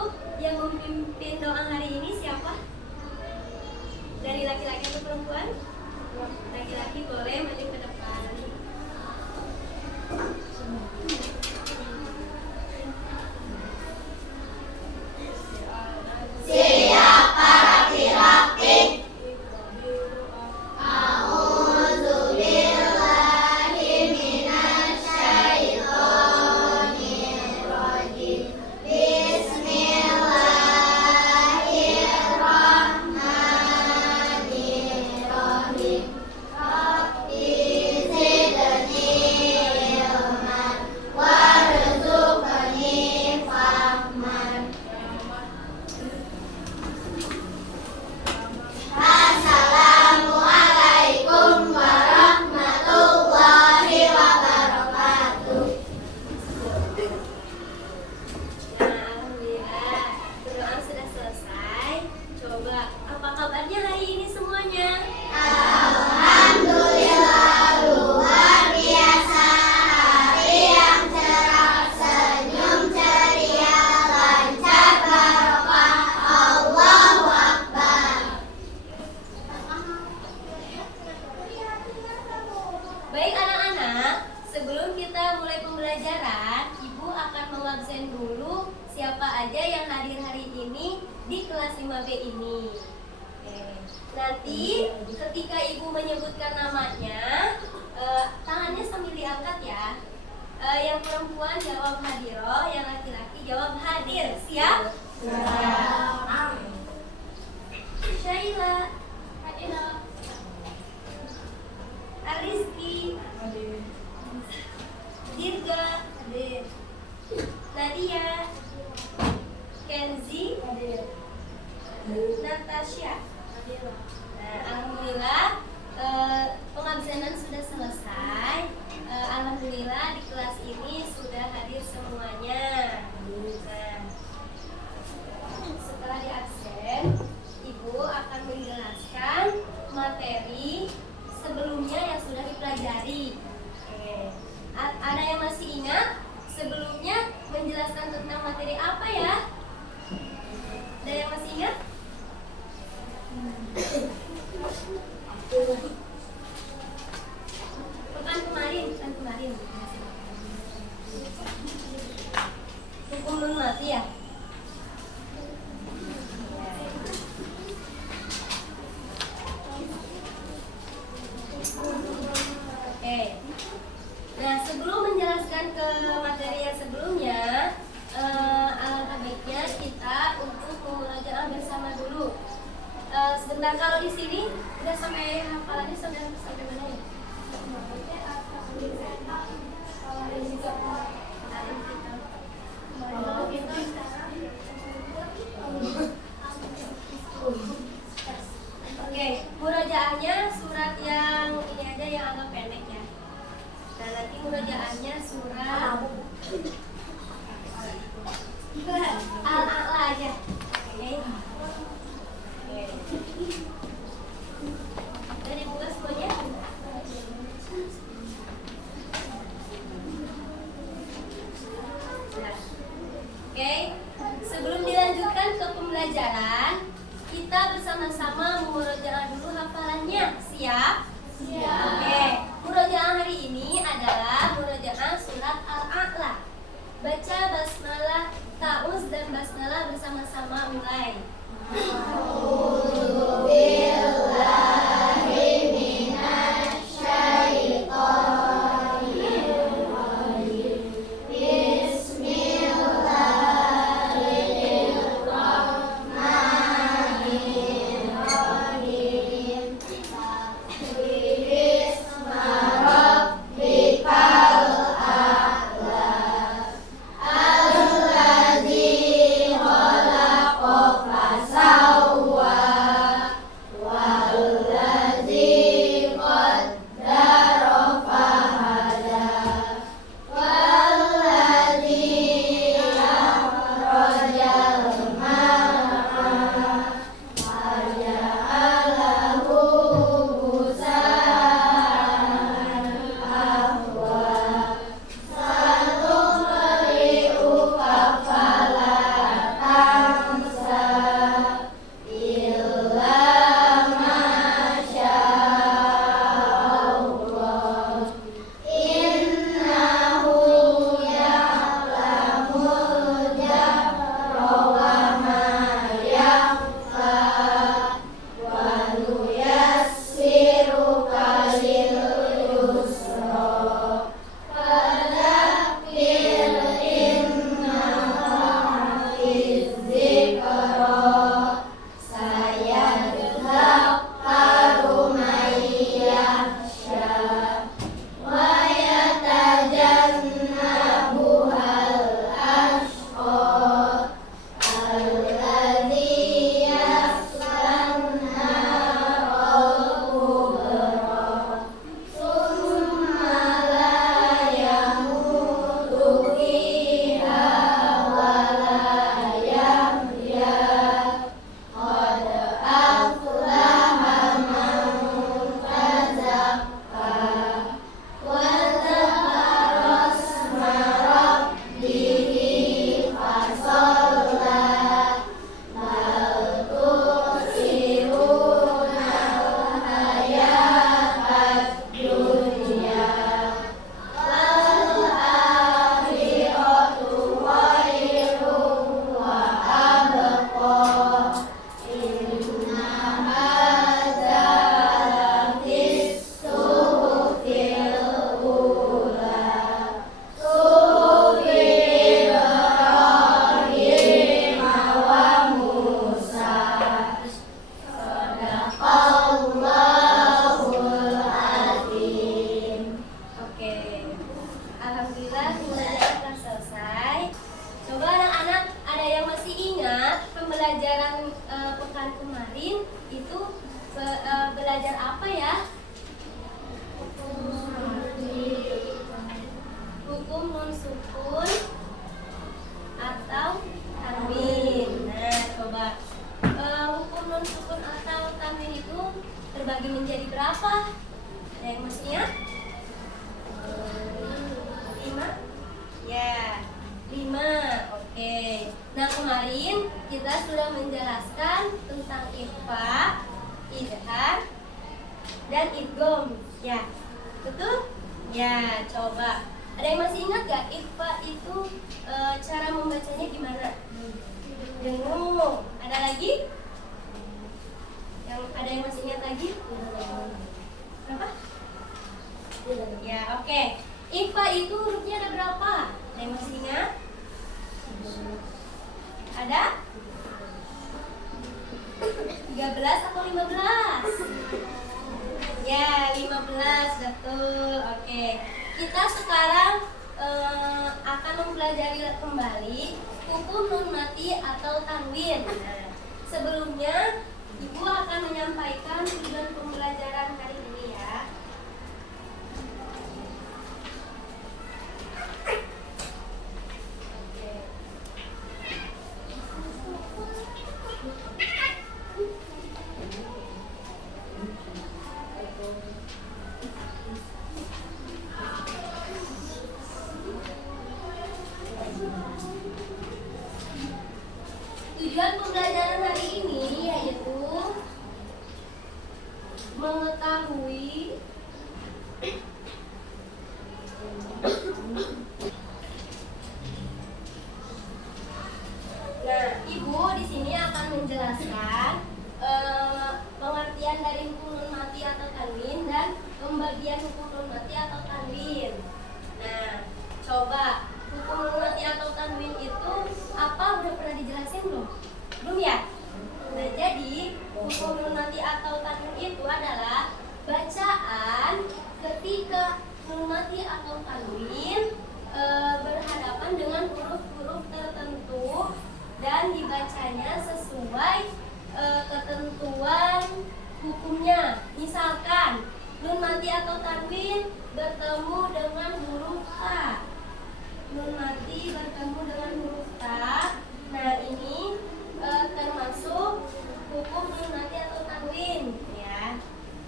untuk yang memimpin doa hari ini siapa? Dari laki-laki atau perempuan? Laki-laki boleh maju ke depan. Siapa laki-laki? Assalamualaikum warahmatullahi wabarakatuh. Nah, alhamdulillah berdoa sudah selesai. Coba apa kabarnya hari ini semuanya? Alhamdulillah luar biasa, hari yang cerah, senyum ceria, lancar barokah, Allahu Akbar. Baik anak-anak, sebelum kita mulai pembelajaran, Ibu akan mengabsen dulu siapa aja yang hadir hari ini di kelas 5B ini. Oke. Nanti ketika Ibu menyebutkan namanya, tangannya sambil diangkat ya. Yang perempuan jawab hadiro, yang laki-laki jawab hadir. Siap? Siap. Syaila, Hadira, Arizki, Dirga, Nadia, Kenzi, Natasha. Nah, alhamdulillah pengabsenan sudah selesai. Alhamdulillah di kelas ini sudah hadir semuanya. Nah, setelah diabsen, Ibu akan menjelaskan materi sebelumnya yang sudah dipelajari. Oke. Ada yang masih ingat sebelumnya menjelaskan tentang materi apa ya? Ada yang masih ingat? Pekan kemarin. Hukum nun mati ya? Oke. Nah, sebelum menjelaskan ke materi yang sebelumnya, alangkah baiknya kita untuk memulajaah bersama dulu. Sebentar, kalau di sini udah sampai hafalannya sampai mana ya? Oke, murojaahnya surat yang ini aja yang agak pendek ya. Nah, nanti murojaahnya surat Al-A'la aja. Oke. Udah dibuka semuanya? Nah. Oke, sebelum dilanjutkan ke pembelajaran, kita bersama-sama memurojaah dulu hafalannya. Siap? Siap. Oke, murojaah hari ini adalah murojaah surat Al-A'la. Baca basmalah, ta'uz dan basmalah bersama-sama mulai. berapa? Ada yang masih ingat? 5? Ya, 5. Oke. Nah, kemarin kita sudah menjelaskan tentang ikhfa, idhar, dan idgham. Ya, betul? Ya, coba. Ada yang masih ingat gak ikhfa itu cara membacanya gimana? Dengung. Ada lagi? Ada yang masih ingat lagi? Berapa? Ya, oke. Ikhfa itu hurufnya ada berapa? Ada yang masih ingat? Ada? 13 atau 15? Ya, 15, betul. Oke. Kita sekarang akan mempelajari kembali hukum nun mati atau tanwin. Nah, sebelumnya Ibu akan menyampaikan tujuan pembelajaran hari ini ya. Tujuan pembelajaran hari ini yaitu mengetahui Nah, Ibu di sini akan menjelaskan pengertian dari hukum nun mati atau tanwin dan pembagian hukum nun mati atau tanwin. Nah, coba hukum nun mati atau tanwin itu apa, udah pernah dijelasin belum? Belum ya? Nah, jadi hukum nun mati atau tanwin itu adalah bacaan ketika nun mati atau tanwin berhadapan dengan huruf-huruf tertentu dan dibacanya sesuai ketentuan hukumnya. Misalkan nun mati atau tanwin bertemu dengan huruf ta. Nun mati bertemu dengan huruf ta. Nah, ini termasuk hukum nun mati atau tanwin ya.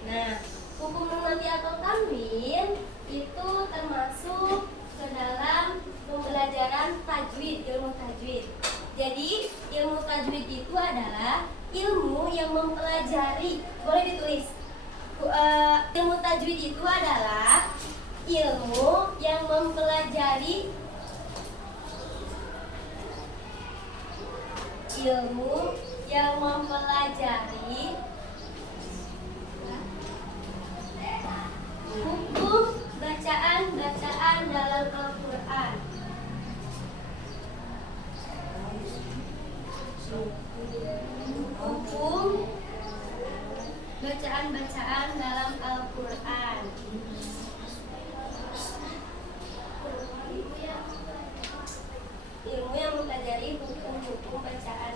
Nah, hukum nun mati atau tanwin itu termasuk ke dalam pembelajaran tajwid, ilmu tajwid. Jadi, ilmu tajwid itu adalah ilmu yang mempelajari, boleh ditulis. Ilmu tajwid itu adalah ilmu yang mempelajari hukum bacaan-bacaan dalam Al-Quran. Hukum bacaan-bacaan dalam Al-Quran. Ilmu yang mempelajari hukum bacaan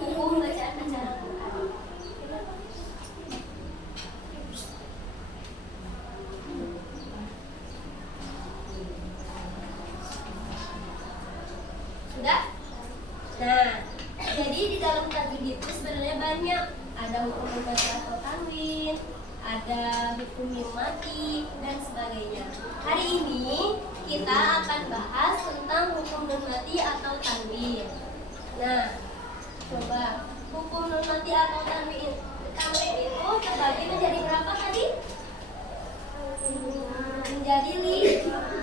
Al-Quran. Sudah? Nah, jadi di dalam tajwid itu sebenarnya banyak. Ada hukum mati atau tanwin, ada hukum mim mati, dan sebagainya. Hari ini kita akan bahas tentang hukum nun mati atau tanwin. Nah, coba hukum nun mati atau tanwin itu terbagi menjadi berapa tadi? Menjadi 5.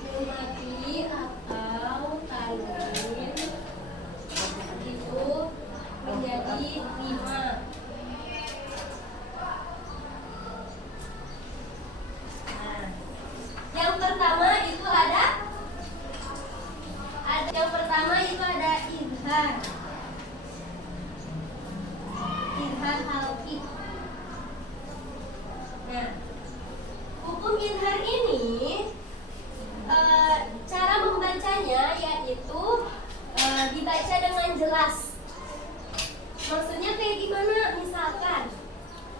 Nun mati atau tanwin itu menjadi 5. Nah, yang pertama itu ada izhar. Izhar halqi. Nah, hukum izhar ini cara membacanya yaitu dibaca dengan jelas. Maksudnya kayak gimana? Misalkan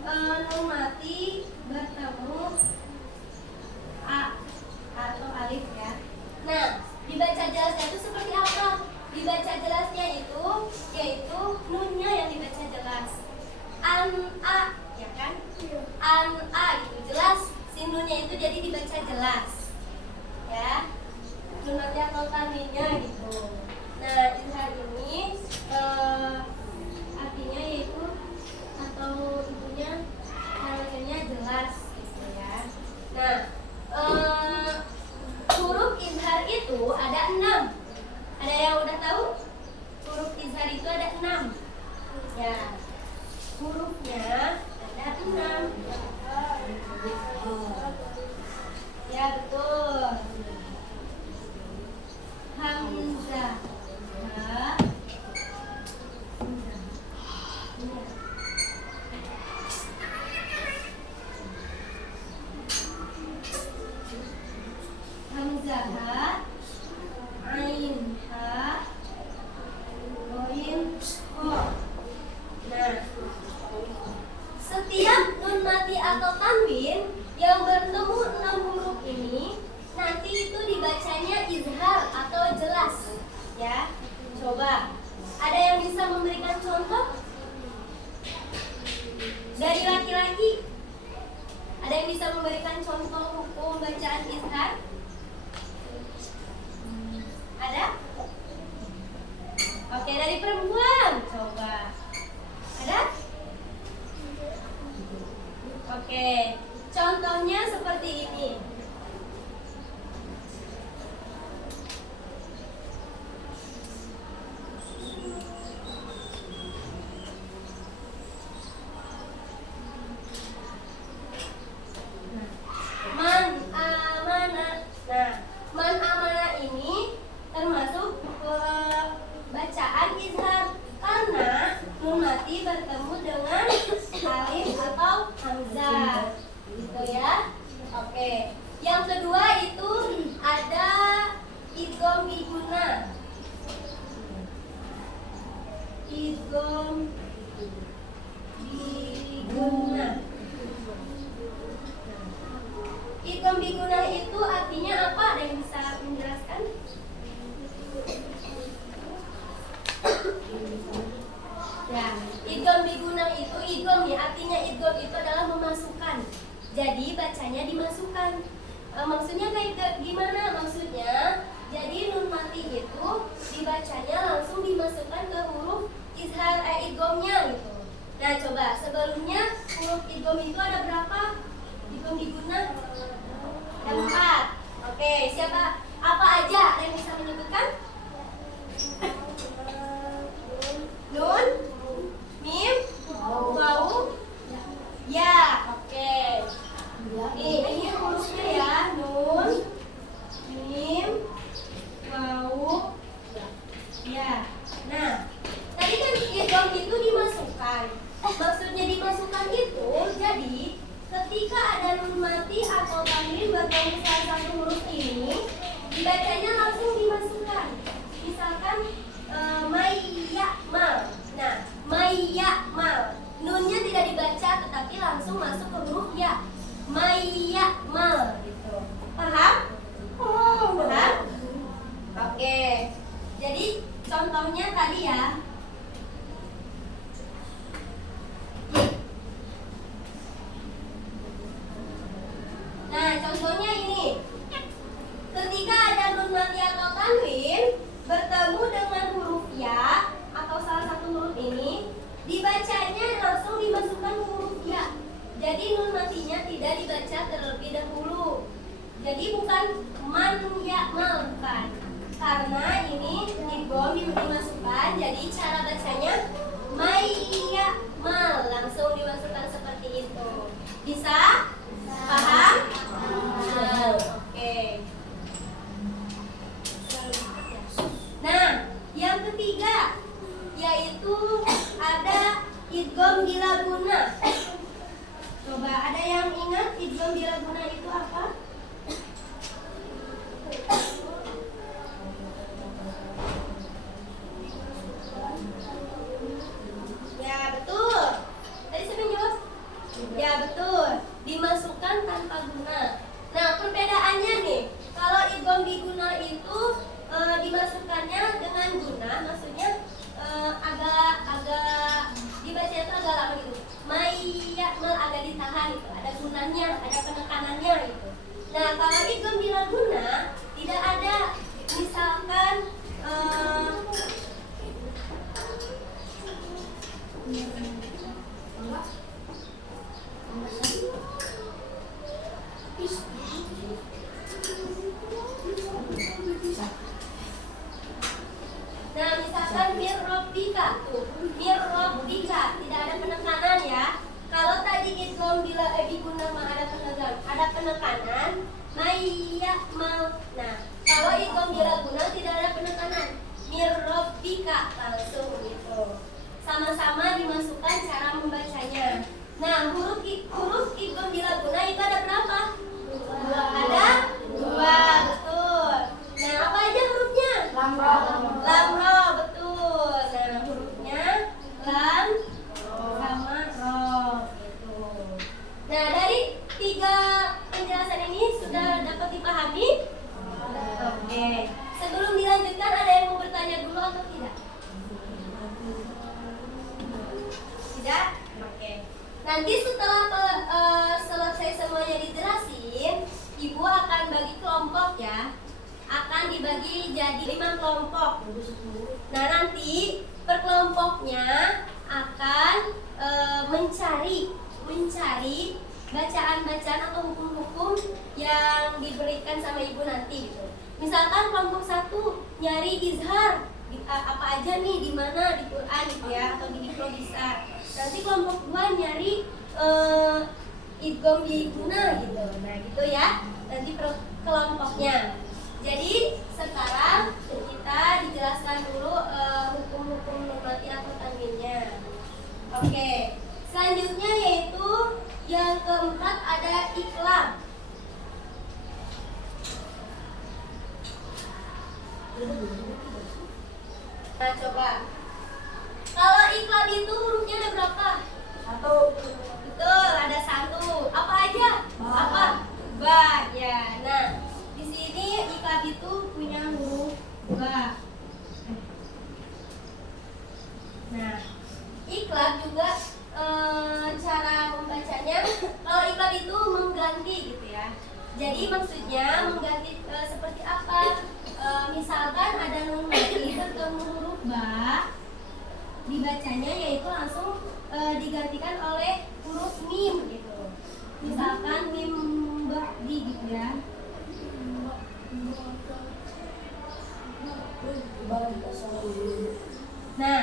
nun mati bertemu a, a, ya kan? An a itu jelas, si nunnya itu jadi dibaca jelas, ya. Nun mati atau tanwinnya gitu. Nah, izhar ini artinya yaitu atau itunya harokannya jelas, gitu ya. Nah, huruf izhar itu ada 6. Ada yang udah tahu? Huruf izhar itu ada 6. Ya, hurufnya ada 6. Ya, betul. Hamzah, ha, hamzah, ha, ain, ha, ghain, kha. Nah, setiap nun mati atau tanwin yang bertemu 6 huruf ini nanti itu dibacanya izhar atau jelas, ya. Coba, ada yang bisa memberikan contoh dari laki-laki? Ada yang bisa memberikan contoh hukum bacaan izhar? Ada? Oke, dari perempuan, coba. Ada? Oke, contohnya seperti ini. Man amana. Nah, man amana ini termasuk bacaan izhar karena nun mati bertemu dengan alif atau hamzah, gitu ya. Oke, yang kedua itu ada idgham biguna. Idgham biguna. Idgham biguna itu artinya apa? Ada yang bisa menjelaskan? Ya, idgham biguna itu idgham ya, artinya idgham itu adalah memasukkan. Jadi bacanya dimasukkan. Maksudnya kayak gimana? Maksudnya jadi nun mati itu dibacanya langsung dimasukkan ke huruf izhar idghamnya gitu. Nah, coba sebelumnya huruf idgham itu ada berapa? Idgham biguna ada 4. Oke, siapa? Apa aja? Ada yang bisa menyebutkan? Nun, mim, wawu, ya. Oke. Ini hurufnya ya. Nun, mim, wawu, ya. Nah, tadi kan idgham itu dimasukkan. Maksudnya dimasukkan itu jadi ketika ada nun mati atau tanwin bertemu salah satu huruf ini, dibacanya langsung dimasukkan. Misalkan mayyamal. Nah, mayyamal. Nunnya tidak dibaca tetapi langsung masuk ke huruf ya. Mayyamal gitu. Paham? Paham? Oke. Jadi contohnya tadi ya. Nah, contohnya ini. Ketika ada nun mati atau tanwin bertemu dengan huruf ya atau salah satu huruf ini, dibacanya langsung dimasukkan huruf ya. Jadi nun matinya tidak dibaca terlebih dahulu. Jadi bukan man ya mal, bukan. Karena ini idgham dimasukkan, jadi cara bacanya may ya mal, langsung dimasukkan seperti itu. Bisa? Paham? Nah, oke. Nah, yang ketiga yaitu ada idgham bilaguna. Coba ada yang ingat idgham bilaguna itu apa? Ya, betul. Tadi siapa yang jawab? Ya, betul. Dimasukkan tanpa guna. Nah, perbedaannya nih, kalau idgham biguna itu dimasukkannya dengan guna, maksudnya agak dibaca itu agak lama gitu. tekanannya, ada penekanannya gitu. Nah, kalau idgham bila guna tidak ada. Misalkan nah, misalkan mir rabbika tuh, mir rabbika tidak ada penekanan ya. Kalau tadi idgham bila diguna ada penekanan, maya mau. Nah, kalau idgham bila guna tidak ada penekanan, mir rabbika langsung gitu. Sama-sama dimasukkan cara membacanya. Nah, huruf idgham bila guna itu ada berapa? Ada dua, betul. Nah, apa aja hurufnya? Lam ro, betul. Nah, hurufnya lam sama ro gitu. Nah, dari tiga penjelasan ini sudah dapat dipahami? Oke. Sebelum dilanjutkan ada yang mau bertanya dulu atau tidak? Tidak? Oke. Nanti setelah selesai semuanya dijelasin, Ibu akan bagi kelompok ya. Akan dibagi jadi 5 kelompok. Nah, nanti per kelompoknya akan mencari bacaan-bacaan atau hukum-hukum yang diberikan sama Ibu nanti gitu. Misalkan kelompok 1 nyari izhar apa aja nih, di mana di Quran gitu ya, atau di Iqra bisa. Nanti kelompok 2 nyari idgham diguna gitu. Nah, gitu ya. Nanti per kelompoknya. Jadi sekarang kita dijelaskan dulu hukum-hukum nun mati atau tanwinnya. Oke. Selanjutnya yaitu yang keempat ada iqlab. Nah, coba. Kalau iqlab itu hurufnya ada berapa? 1. Betul, ada 1. Apa aja? Apa? Ba, ya. Nah, di sini iqlab itu punya huruf ba. Nah, iqlab juga cara membacanya. Kalau iqlab itu mengganti gitu ya. Jadi maksudnya mengganti seperti apa? Misalkan ada nun mati bertemu huruf ba, dibacanya yaitu langsung digantikan oleh huruf mim gitu. Misalkan mim ba'di gitu ya. Nah,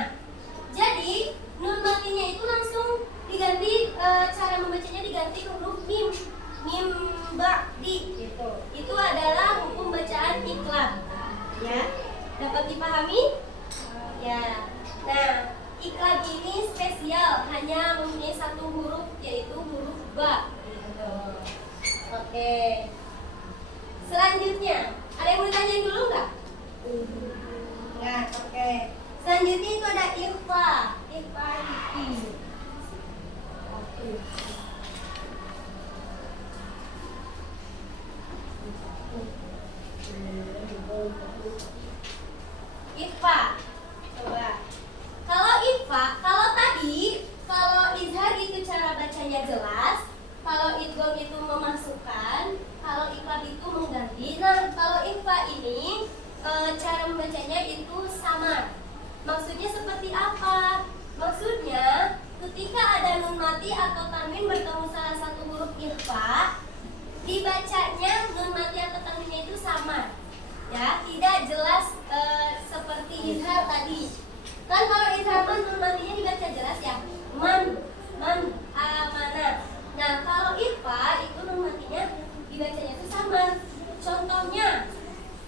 jadi nun matinya itu langsung diganti, cara membacanya diganti ke huruf mim, mim ba'di gitu. Itu adalah hukum bacaan iqlab. Ya, dapat dipahami? Ya. Nah, iqlab ini spesial, hanya mempunyai 1 huruf yaitu huruf ba. Gitu. Oke. Selanjutnya, ada yang mau tanya dulu nggak? Nggak. Oke. Selanjutnya itu ada ikhfa. Ikhfa ini. Ikhfa. Coba. Kalau ikhfa, kalau izhar itu cara bacanya jelas, kalau idgham itu memasukkan, kalau iqlab itu mengganti. Nah, kalau ikhfa ini cara membacanya itu samar. Maksudnya seperti apa? Maksudnya ketika ada nun mati atau tanwin bertemu salah satu huruf ikhfa, dibacanya nun mati atau tanwinnya itu samar. Ya, tidak jelas seperti izhar tadi. Kan kalau izhar nun matinya dibaca jelas ya. Man amana. Nah, kalau ikhfa itu nun matinya dibacanya itu samar. Contohnya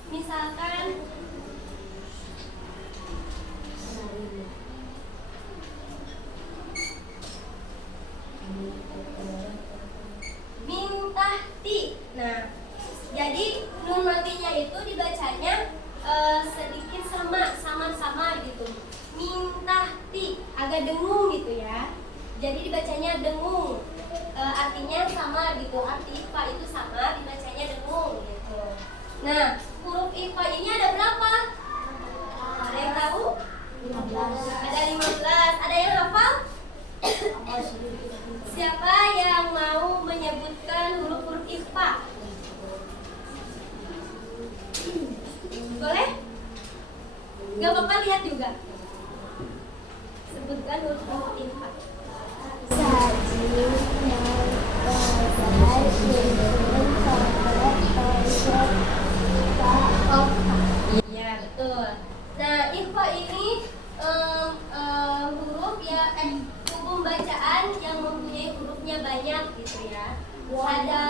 misalkan min tahti. Nah, jadi nun matinya itu dibacanya sedikit samar gitu. Min tahti, agak dengung gitu ya. Jadi dibacanya dengung. Artinya samar gitu. Arti ikhfa itu samar, dibacanya dengung gitu. Nah, huruf ikhfa ini ada berapa? Ada yang tahu? 15. Ada 15. Ada yang hafal? Siapa yang mau menyebutkan Gak apa-apa, lihat juga. Sebutkan huruf IKFA. Iya, betul. Nah, IKFA ini huruf ya, hukum bacaan yang mempunyai hurufnya banyak gitu ya. Ada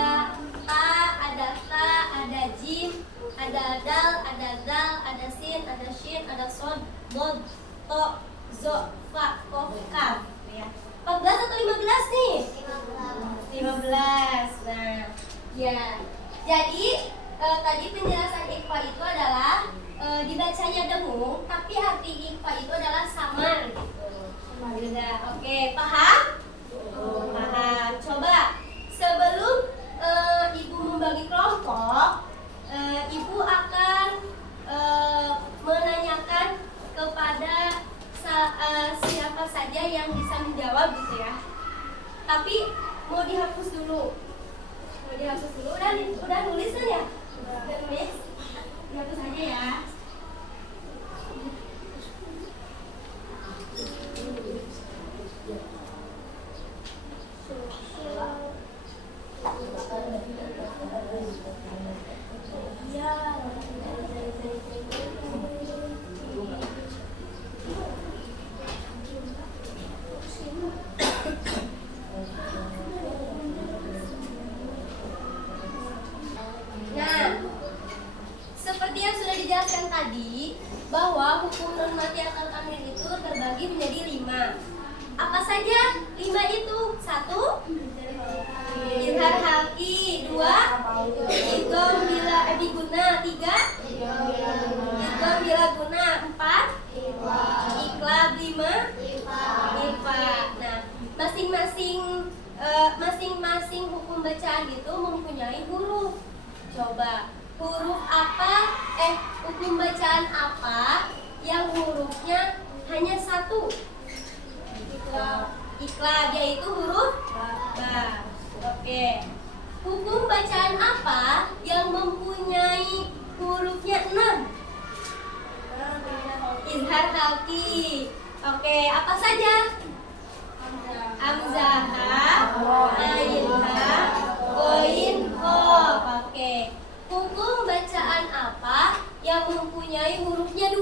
ta, ada ta, ada jim, ada dal, ada zal, ada sin, ada shin, ada sod, bod, to, zo, fa, kof, kaf gitu ya. 14 atau 15 nih? 15. Nah, ya. Jadi tadi penjelasan IKFA itu adalah dibacanya dengung, tapi arti IKFA itu adalah samar gitu. Juga. Oke, paham? Paham. Coba sebelum ibu membagi kelompok, ibu akan menanyakan kepada siapa saja yang bisa menjawab gitu ya. Tapi mau dihapus dulu. Udah nulis kan ya? Udah nulis? Dihapus aja ya. Tadi bahwa hukum nun mati atau tanwin itu terbagi menjadi 5. Apa saja 5 itu? 1. Izhar halki. 2. Idgham bila biguna. 3. Idgham bila guna. 4. Iqlab. 5. IKFA. Nah, masing-masing hukum bacaan itu mempunyai huruf. Coba huruf apa, hukum bacaan apa yang hurufnya hanya 1? Iqlab, yaitu huruf ba. Oke. Hukum bacaan apa yang mempunyai hurufnya 6? Izhar halki. Oke, apa saja? Hamzah, ain, goin, qaf. Oke. Hukum bacaan apa yang mempunyai hurufnya 2?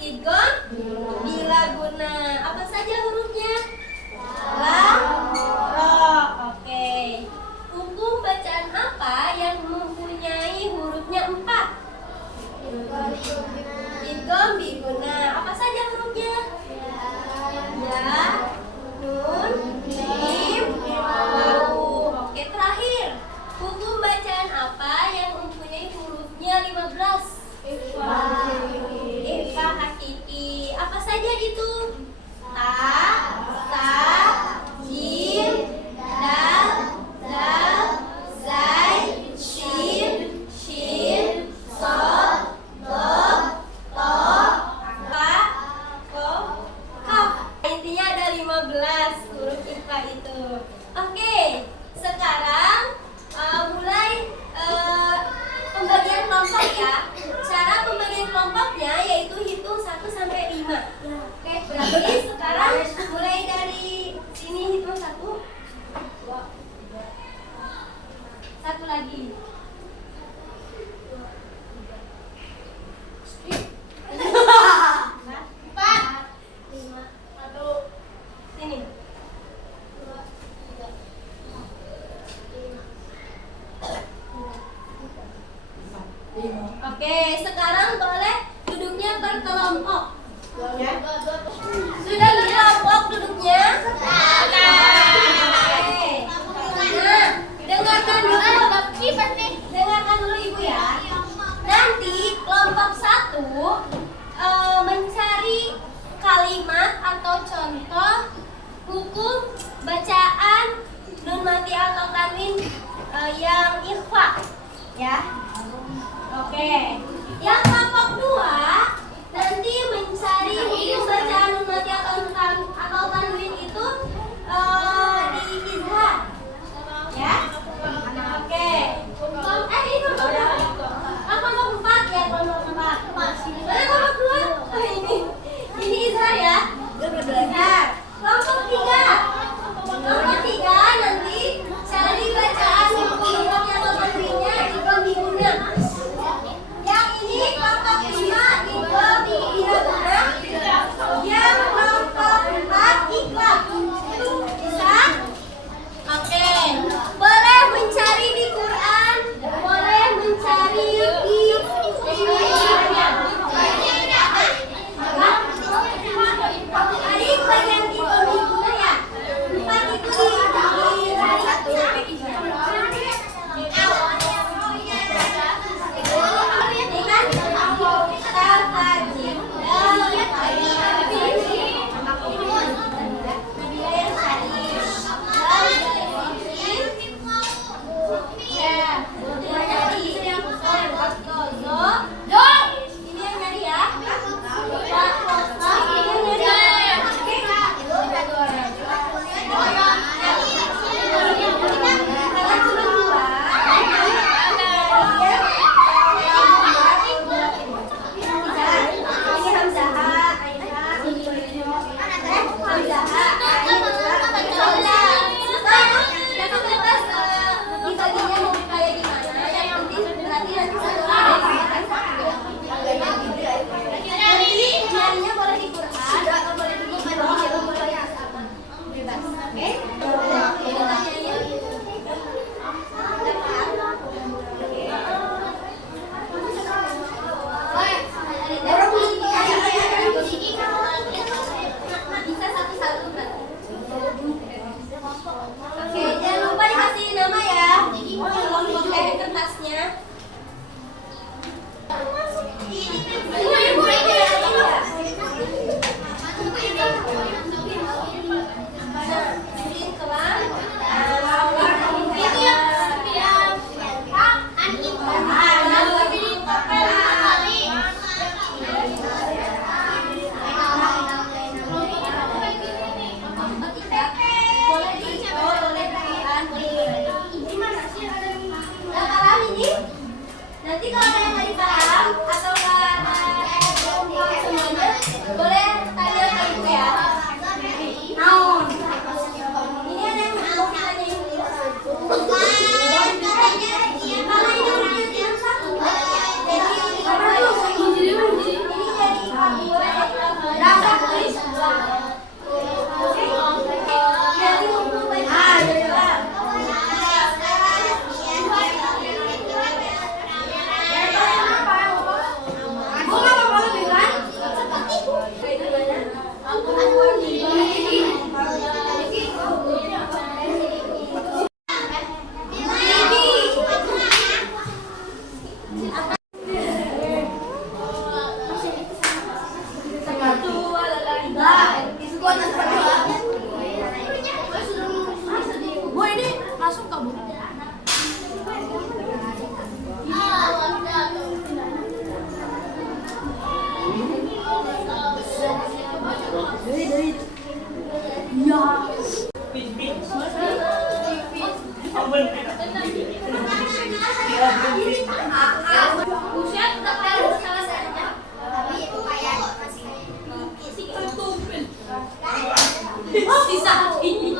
Idgham bila guna. Apa saja hurufnya? Lam, ro. Oke. Hukum bacaan apa yang mempunyai hurufnya 4? Idgham biguna. Apa saja hurufnya? Ya, nun, mim, wawu. Oke, terakhir. Hukum bacaan apa yang mempunyai hurufnya 15? IKFA hakiki. Apa saja itu? Ta, jim, dal, zal, zai, shin, sod, dod, to, fa, kof, kaf. Intinya ada 15 huruf IKFA itu. Oke, sekarang mulai pembagian kelompok ya. Cara pembagian kelompoknya yaitu hitung 1 sampai 5. Oke, berarti sekarang mulai dari sini hitung 1. 1 lagi. 4, 5, 1. Sini. Oke, sekarang boleh duduknya berkelompok. Ya. Sudah berkelompok duduknya? Oke. Nah, dengarkan dulu ibu ya. Nanti kelompok 1 mencari kalimat atau contoh hukum bacaan nun mati atau tanwin yang IKFA, ya. Oke. Yang kelompok 2 nanti mencari hukum bacaan nun mati atau tanwin itu di izhar, ya. Oke. Ini Buset, udah harus salah saja. Tapi itu kayak masih Sisa ini.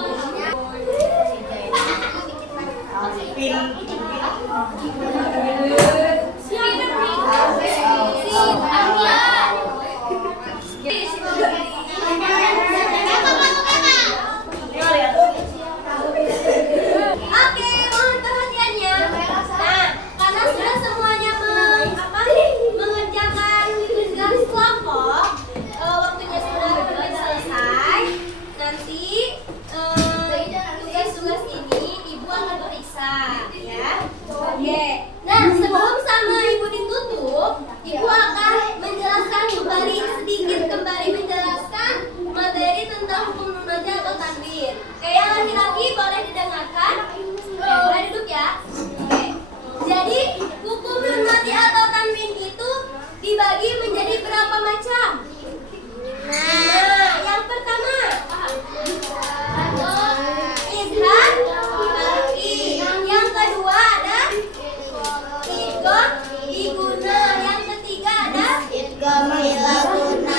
Oke, mohon perhatiannya. Nah, karena sudah semuanya mengerjakan tugas kelompok, waktunya sudah selesai. Nanti tugas-tugas ini Ibu akan periksa, ya. Oke. Nah, sebelum sama Ibu ditutup, Ibu akan menjelaskan sedikit kembali menjelaskan materi tentang hukum nun mati atau tanwin. Oke, yang laki-laki boleh didengarkan. Boleh duduk ya. Oke. Jadi, hukum nun mati atau tanwin itu dibagi menjadi berapa macam? Nah, yang pertama idgham ilaki. Yang kedua ada idgham diguna. Yang ketiga ada idgham ilaguna.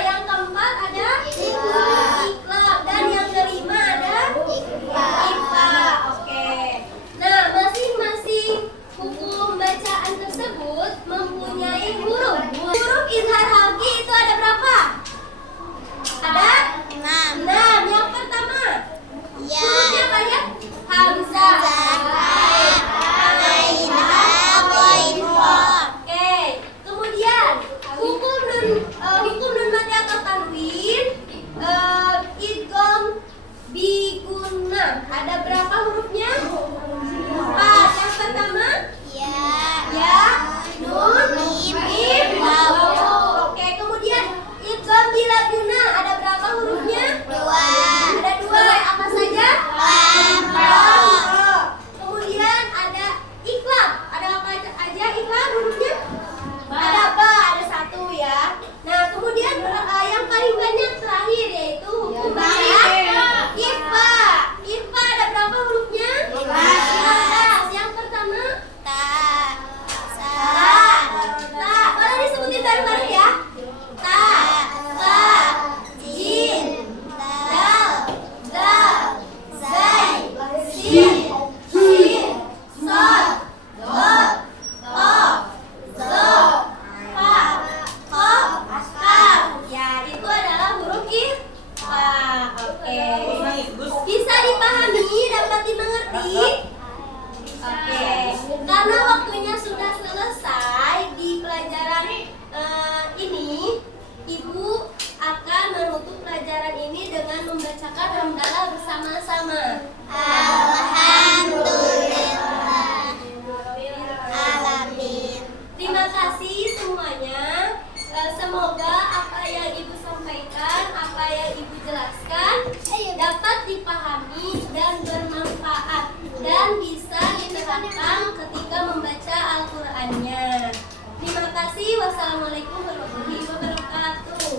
Yang keempat ada iqlab. Dan yang kelima ada ikhfa. Oke. Nah, masing-masing hukum bacaan tersebut mempunyai huruf. Huruf izhar halki itu ada berapa? Ada 6. Yang pertama hurufnya apa ya? Hamzah. Oke. Kemudian hukum nun mati atau tanwin idgham biguna. Ada berapa hurufnya? 4. Yang pertama ya, nun, mim, waw. Oke, kemudian idgham bilaguna ada berapa hurufnya? 2. Ada 2. Apa saja? Kemudian ada iqlab. Ada apa aja iqlab hurufnya? Ada ba, ada 1 ya. Nah, kemudian yang paling banyak terakhir yaitu hukum bacaan ikhfa. Ikhfa ada berapa hurufnya? 15. Yang pertama ta. Boleh disebutin bareng-bareng ya. Ta, jim, dal, zai, sin, sod, dot, to, zo, fa, qaf, kaf. Ya, itu adalah huruf ikhfa. Oke. Bisa dipahami, dapat dimengerti? Oke. Karena waktunya sudah selesai di pelajaran ini, Ibu akan menutup pelajaran ini dengan membacakan hamdalah bersama-sama. Alhamdulillah alamin. Terima kasih semuanya. Semoga apa yang Ibu sampaikan, apa yang Ibu jelaskan dapat dipahami dan bermanfaat dan bisa diterapkan ketika membaca Al-Qur'annya. Terima kasih. Wassalamualaikum warahmatullahi wabarakatuh.